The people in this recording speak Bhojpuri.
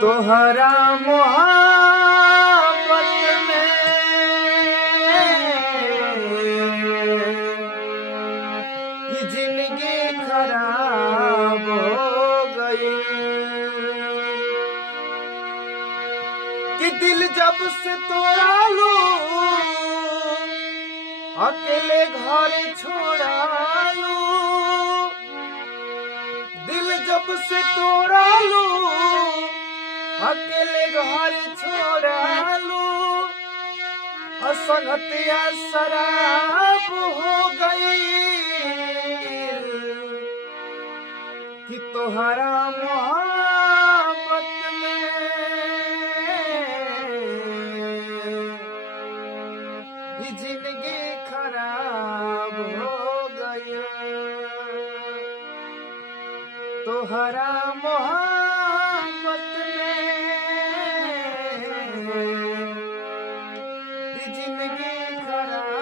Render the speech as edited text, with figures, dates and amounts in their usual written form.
तोहरा मोहब्बत में ये जिंदगी खराब हो गई कि दिल जब से तोड़ा लू अकेले घर छोड़ा लू दिल जब से तोड़ा लू अकेले घर छोड़ा लू असंगतिया शराब हो गई कि तोहरा मोहब्बत में ये जिंदगी खराब हो गई तोहरा मोहब्बत में ये जिंदगी खराब